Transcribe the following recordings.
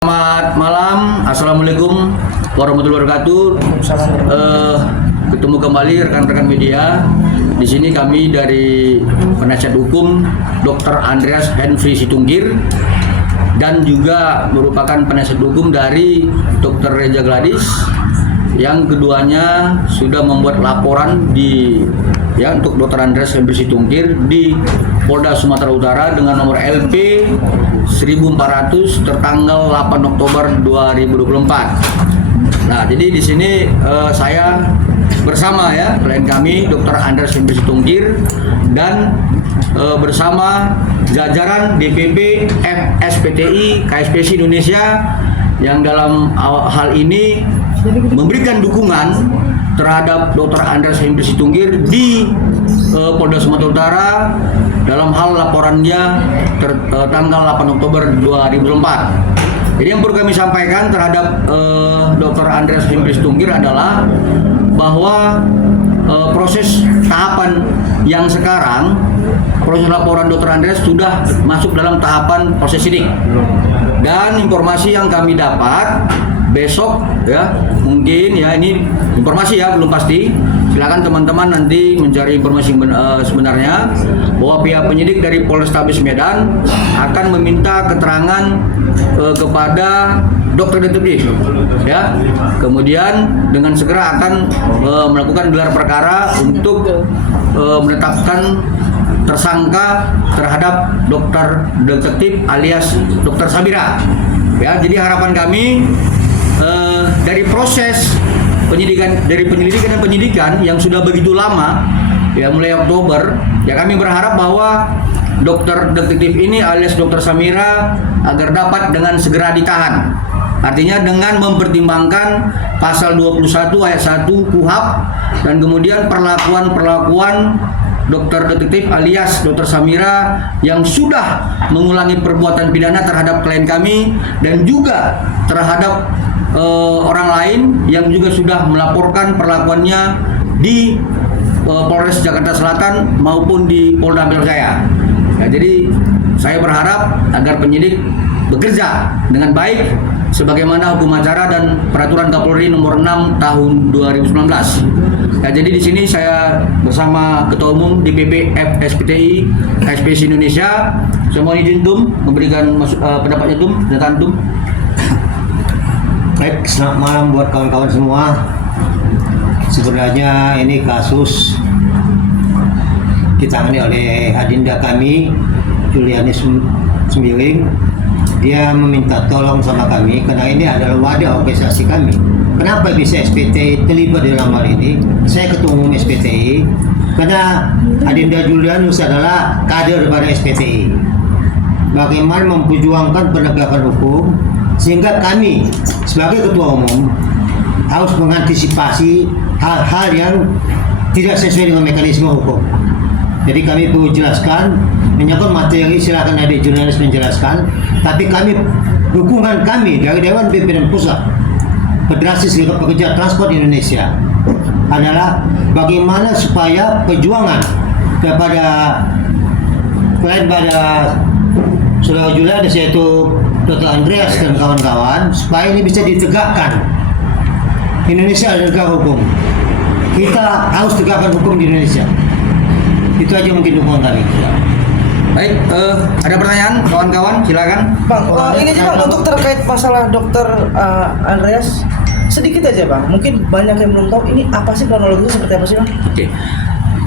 Selamat malam, assalamualaikum warahmatullahi wabarakatuh. Ketemu kembali rekan-rekan media. Di sini kami dari penasihat hukum Dr. Andreas Henry Situnggir dan juga merupakan penasihat hukum dari Dr. Reza Gladys, yang keduanya sudah membuat laporan untuk Dr. Andreas Henry Situnggir di Polda Sumatera Utara dengan nomor LP 1400 tertanggal 8 Oktober 2024. Nah, jadi di sini saya bersama klien kami Dr. Andreas Henry Situnggir dan bersama jajaran DPP FSPTI KSPC Indonesia yang dalam hal ini memberikan dukungan terhadap Dr. Andreas Henry Situnggir di Polda Sumatera Utara dalam hal laporannya tanggal 8 Oktober 2024. Jadi yang perlu kami sampaikan terhadap Dr. Andreas Henry Situnggir adalah bahwa proses tahapan yang sekarang, proses laporan Dr. Andreas sudah masuk dalam tahapan proses sidik. Dan informasi yang kami dapat besok mungkin ini informasi belum pasti. Silakan teman-teman nanti mencari informasi sebenarnya bahwa pihak penyidik dari Polrestabes Medan akan meminta keterangan kepada dokter detektif kemudian dengan segera akan melakukan gelar perkara untuk menetapkan tersangka terhadap dokter detektif alias Dr. Samira. Jadi harapan kami dari proses penyelidikan dan penyidikan yang sudah begitu lama mulai Oktober, kami berharap bahwa dokter detektif ini alias Dr. Samira agar dapat dengan segera ditahan. Artinya dengan mempertimbangkan pasal 21 ayat 1 KUHP dan kemudian perlakuan dokter detektif alias Dr. Samira yang sudah mengulangi perbuatan pidana terhadap klien kami dan juga terhadap orang lain yang juga sudah melaporkan perlakuannya di Polres Jakarta Selatan maupun di Polda Metro Jaya. Jadi saya berharap agar penyidik bekerja dengan baik sebagaimana hukum acara dan peraturan Kapolri nomor 6 tahun 2019. Jadi di sini saya bersama Ketua Umum DPP FSPTI KSPC Indonesia. Saya mohon izin memberikan pendapatnya pernyataan Baik, selamat malam buat kawan-kawan semua. Sebenarnya ini kasus ditangani oleh adinda kami, Julianis Sembiring. Dia meminta tolong sama kami karena ini adalah wadah organisasi kami. Kenapa bisa SPTI terlibat dalam hal ini? Saya Ketua Umum SPTI karena adinda Julianus adalah kader pada SPTI. Bagaimana memperjuangkan penegakan hukum, sehingga kami sebagai ketua umum harus mengantisipasi hal-hal yang tidak sesuai dengan mekanisme hukum. Jadi kami perlu jelaskan, menyangkut materi silakan adik jurnalis menjelaskan, tapi dukungan kami dari Dewan Pimpinan Pusat Federasi Serikat Pekerja Transport Indonesia adalah bagaimana supaya perjuangan kepada Saudara Julianis yaitu Dr. Andreas dan kawan-kawan supaya ini bisa ditegakkan. Indonesia adalah negara hukum. Kita harus tegakkan hukum di Indonesia. Itu aja mungkin dukungan kami. Baik, ada pertanyaan kawan-kawan, silakan. Bang, ini aja Bang, untuk terkait masalah Dr. Andreas, sedikit aja Bang. Mungkin banyak yang belum tahu ini apa sih kronologisnya, seperti apa sih Bang? Oke.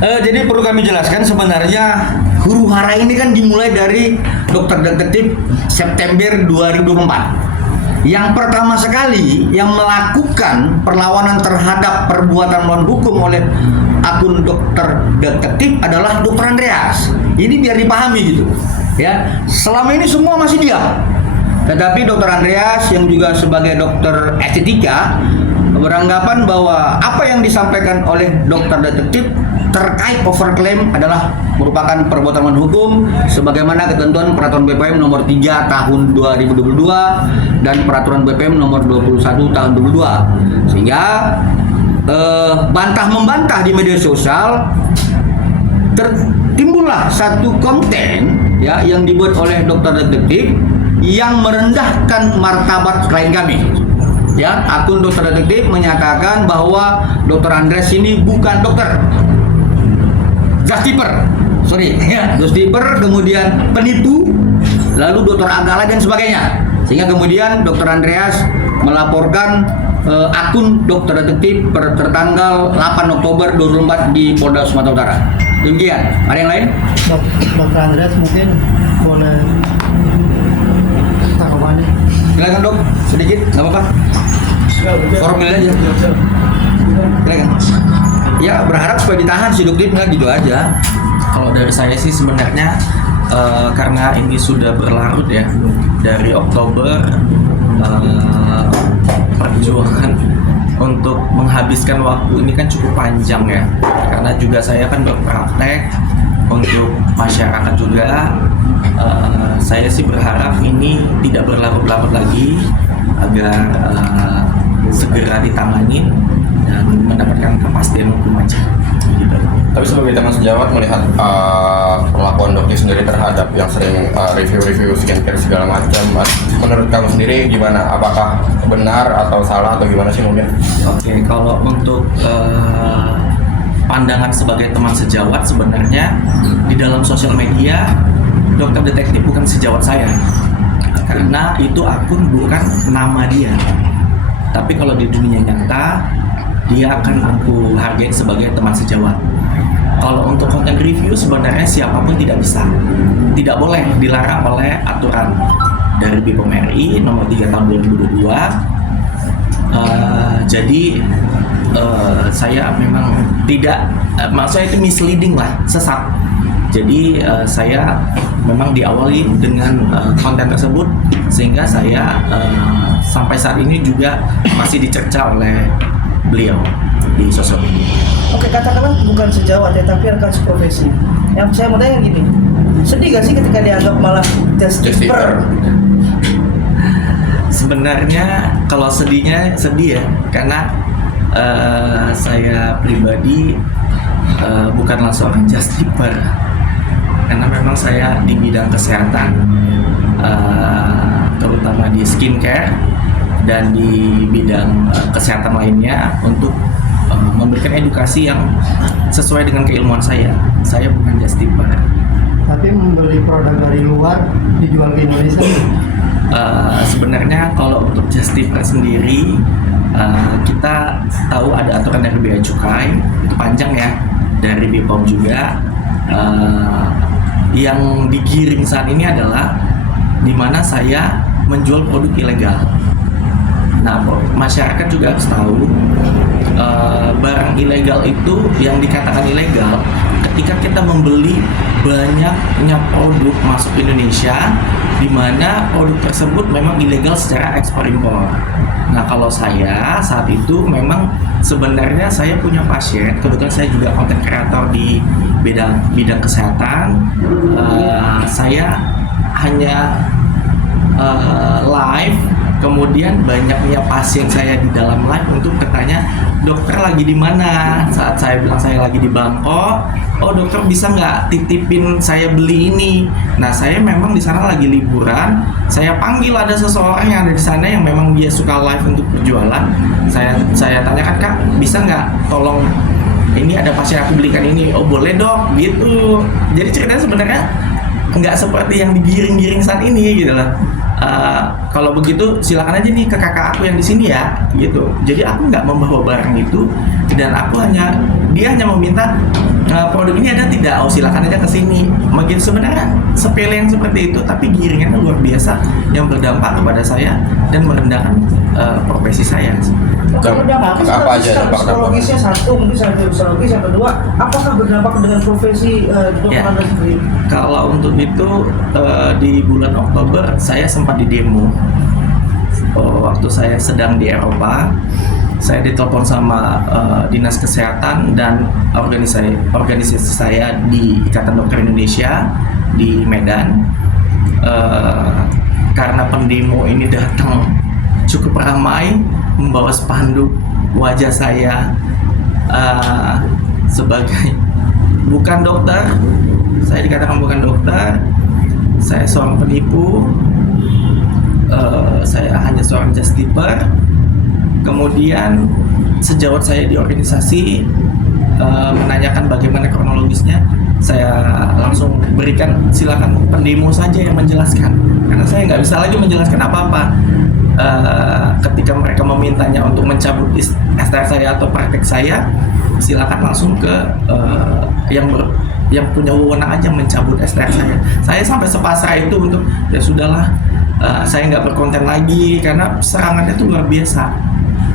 Jadi perlu kami jelaskan sebenarnya huru hara ini kan dimulai dari dokter detektif September 2024. Yang pertama sekali yang melakukan perlawanan terhadap perbuatan melawan hukum oleh akun dokter detektif adalah Dr. Andreas. Ini biar dipahami gitu. Selama ini semua masih diam. Tetapi Dr. Andreas yang juga sebagai dokter estetika beranggapan bahwa apa yang disampaikan oleh dokter detektif terkait overclaim adalah merupakan perbuatan melawan hukum sebagaimana ketentuan peraturan BPM nomor 3 tahun 2022 dan peraturan BPM nomor 21 tahun 2022. Sehingga bantah membantah di media sosial timbullah satu konten yang dibuat oleh dokter detektif yang merendahkan martabat klien kami. Ya, akun Dokter Detektif menyatakan bahwa Dr. Andreas ini bukan dokter, justiper, ya, justiper, kemudian penipu, lalu dokter agama dan sebagainya. Sehingga kemudian Dr. Andreas melaporkan akun Dokter Detektif tertanggal 8 Oktober 2024 di Polda Sumatera Utara. Demikian. Ada yang lain? Dokter Andreas mungkin boleh tanggapannya. Silakan dok, sedikit, nggak apa-apa. Formal aja. Silakan. Ya berharap supaya ditahan si dokter nggak gitu aja. Kalau dari saya sih sebenarnya karena ini sudah berlarut ya dari Oktober, perjuangan untuk menghabiskan waktu ini kan cukup panjang ya, karena juga saya kan berpraktek untuk masyarakat juga. Saya sih berharap ini tidak berlarut-larut lagi agar segera ditangani dan mendapatkan kepastian hukum aja gitu. Tapi sebagai teman sejawat melihat perlakuan dokter sendiri terhadap yang sering review-review skincare segala macam, menurut kamu sendiri gimana? Apakah benar atau salah atau gimana sih mungkin? Oke, kalau untuk pandangan sebagai teman sejawat, sebenarnya di dalam sosial media Dokter Detektif bukan sejawat saya, karena itu akun bukan nama dia. Tapi kalau di dunia nyata, dia akan aku hargai sebagai teman sejawat. Kalau untuk konten review sebenarnya siapapun tidak bisa, tidak boleh, dilarang oleh aturan dari BPOM RI nomor 3 tahun 2022. Jadi saya memang tidak, maksudnya itu misleading lah, sesat. Jadi saya memang diawali dengan konten tersebut, sehingga saya sampai saat ini juga masih dicerca oleh beliau di sosial media. Oke, katakanlah bukan sejawat ya, tapi rekan seprofesi. Yang saya mau tanya gini, sedih gak sih ketika dianggap malah justiper? Sebenarnya kalau sedihnya sedih ya, karena saya pribadi bukanlah seorang justiper, karena memang saya di bidang kesehatan, terutama di skincare dan di bidang kesehatan lainnya, untuk memberikan edukasi yang sesuai dengan keilmuan saya. Saya bukan justiper. Tapi membeli produk dari luar dijual ke Indonesia. Sebenarnya kalau untuk justiper sendiri, kita tahu ada aturan dari Bea Cukai, itu panjang ya, dari BPOM juga. Yang digiring saat ini adalah di mana saya menjual produk ilegal. Nah, masyarakat juga harus tahu barang ilegal itu, yang dikatakan ilegal ketika kita membeli banyaknya produk masuk Indonesia, di mana produk tersebut memang ilegal secara ekspor impor. Nah, kalau saya saat itu memang sebenarnya saya punya pasien, kebetulan saya juga content creator di bidang kesehatan. Saya hanya live, kemudian banyaknya pasien saya di dalam live untuk bertanya, dokter lagi di mana? Saat saya bilang saya lagi di Bangkok, oh dokter bisa nggak titipin saya beli ini? Nah, saya memang di sana lagi liburan. Saya panggil ada seseorang yang ada di sana yang memang dia suka live untuk berjualan. Saya tanyakan, Kak, bisa nggak tolong ini ada pasien aku belikan ini? Oh boleh dok, gitu. Jadi ceritanya sebenarnya nggak seperti yang digiring-giring saat ini gitu lah. Kalau begitu silakan aja nih ke kakak aku yang di sini ya, gitu. Jadi aku nggak membawa barang itu, dan dia hanya meminta produk ini ada tidak? Oh silakan aja ke sini. Makin sebenarnya sepele yang seperti itu, tapi giringannya luar biasa yang berdampak kepada saya dan merendahkan profesi saya. Apa aja dampak? Psikologisnya satu, mungkin saya psikologis, yang kedua, apakah berdampak dengan profesi dokter Anda sendiri? Kalau untuk itu di bulan Oktober saya sempat di demo. Waktu saya sedang di Eropa, saya ditelepon sama dinas kesehatan dan organisasi saya di Ikatan Dokter Indonesia di Medan. Karena pendemo ini datang cukup ramai, membawa spanduk wajah saya sebagai bukan dokter. Saya dikatakan bukan dokter, saya seorang penipu, saya hanya seorang just tipper. Kemudian sejawat saya di organisasi menanyakan bagaimana kronologisnya, saya langsung berikan, silakan pendemo saja yang menjelaskan, karena saya nggak bisa lagi menjelaskan apa-apa. Ketika mereka memintanya untuk mencabut STR saya atau praktek saya, silakan langsung ke yang punya wewenang aja mencabut STR saya. Saya sampai sepasrah itu untuk ya sudahlah, saya nggak berkonten lagi karena serangannya itu luar biasa,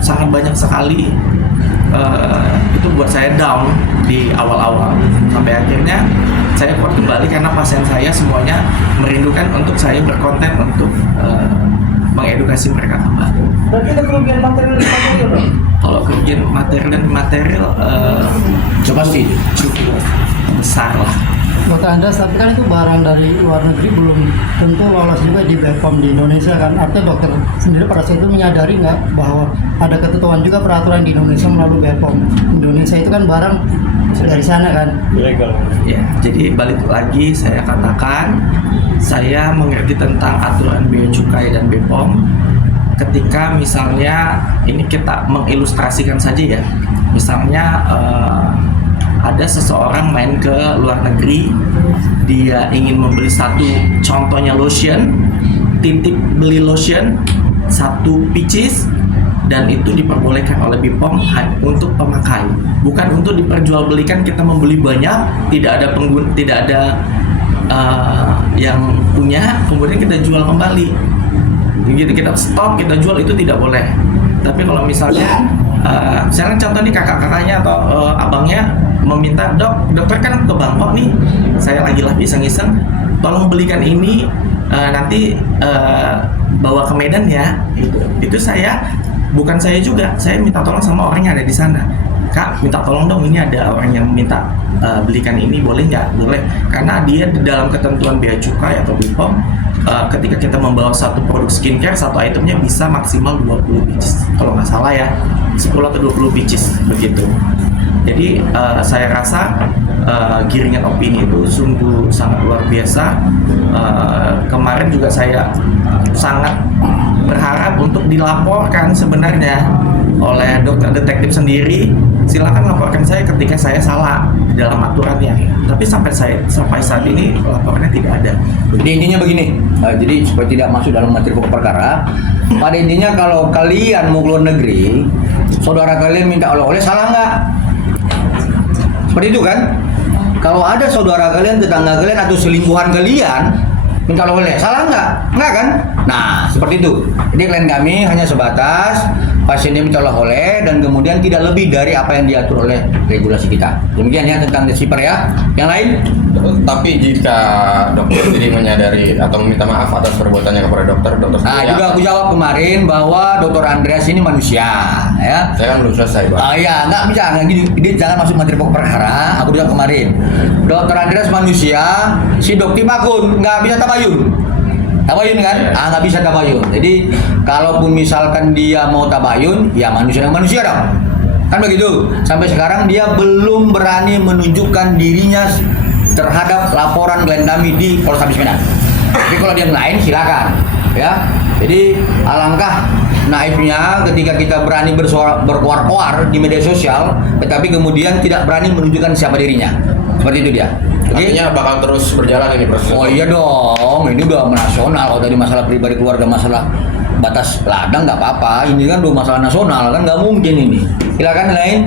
sangat banyak sekali. Itu buat saya down di awal-awal, sampai akhirnya saya kuat kembali karena pasien saya semuanya merindukan untuk saya berkonten untuk mengedukasi mereka kembali. Berarti ada kerugian material dong? Kalau kerugian material Coba sih. cukup besar lah. Dr. Andreas, tapi kan itu barang dari luar negeri belum tentu lolos juga di BPOM di Indonesia kan. Artinya dokter sendiri pada saat itu menyadari nggak bahwa ada ketentuan juga peraturan di Indonesia melalui BPOM Indonesia itu kan barang dari sana kan. Ya, jadi balik lagi saya katakan, saya mengerti tentang aturan bea cukai dan BPOM. Ketika misalnya ini kita mengilustrasikan saja ya, misalnya ada seseorang main ke luar negeri, dia ingin membeli satu, contohnya lotion, titip beli lotion, 1 pieces, dan itu diperbolehkan oleh BPOM untuk pemakai, bukan untuk diperjualbelikan. Kita membeli banyak, tidak ada pengguna, tidak ada yang punya, kemudian kita jual kembali. Begitu kita stok, kita jual, itu tidak boleh. Tapi kalau misalnya misalnya contoh nih kakak-kakaknya atau abangnya meminta, dokter kan ke Bangkok nih, saya lagi iseng-iseng, tolong belikan ini, nanti bawa ke Medan ya. Itu saya, bukan saya juga, saya minta tolong sama orang yang ada di sana. Kak, minta tolong dong, ini ada orang yang minta belikan ini, boleh nggak? Boleh, karena dia di dalam ketentuan bea cukai atau BPOM, ketika kita membawa satu produk skincare, satu itemnya bisa maksimal 20 pieces, kalau nggak salah ya, 10 atau 20 pieces begitu. Jadi saya rasa giringan opini itu sungguh sangat luar biasa. Kemarin juga saya sangat berharap untuk dilaporkan sebenarnya oleh dokter detektif sendiri. Silakan laporkan saya ketika saya salah dalam aturannya. Tapi sampai saat ini laporannya tidak ada. Jadi intinya begini, jadi supaya tidak masuk dalam materi pokok perkara, pada intinya kalau kalian mau keluar negeri, saudara kalian minta oleh-oleh, salah nggak? Seperti itu kan? Kalau ada saudara kalian, tetangga kalian, atau selingkuhan kalian minta oleh-oleh, salah nggak? Nggak kan? Nah, seperti itu. Jadi klien kami hanya sebatas pasiennya minta oleh-oleh dan kemudian tidak lebih dari apa yang diatur oleh regulasi kita. Demikian ya tentang desiper ya. Yang lain? Tapi jika dokter sendiri menyadari atau meminta maaf atas perbuatannya kepada dokter Nah, sendiri juga apa? aku jawab kemarin bahwa Dr. Andreas ini manusia, ya. Saya kan belum selesai, Pak. Ya, nggak bisa, nggak gini. Dia jangan masuk materi pokok perkara. Aku bilang kemarin, Dr. Andreas manusia, si Dokti Pakun nggak bisa tabayun. Tabayun kan? Nggak bisa tabayun. Jadi, kalaupun misalkan dia mau tabayun, ya manusia dengan manusia dong. Kan begitu. Sampai sekarang dia belum berani menunjukkan dirinya terhadap laporan klien kami di Polrestabes Medan. Tapi kalau dia yang lain silakan, ya. Jadi alangkah naifnya ketika kita berani berkoar-koar di media sosial, tetapi kemudian tidak berani menunjukkan siapa dirinya. Seperti itu dia. Oke? Artinya bakal terus berjalan ini proses. Oh iya dong, ini udah nasional. Kalau tadi masalah pribadi keluarga, masalah batas ladang nggak apa-apa. Ini kan udah masalah nasional, kan nggak mungkin ini. Silakan lain.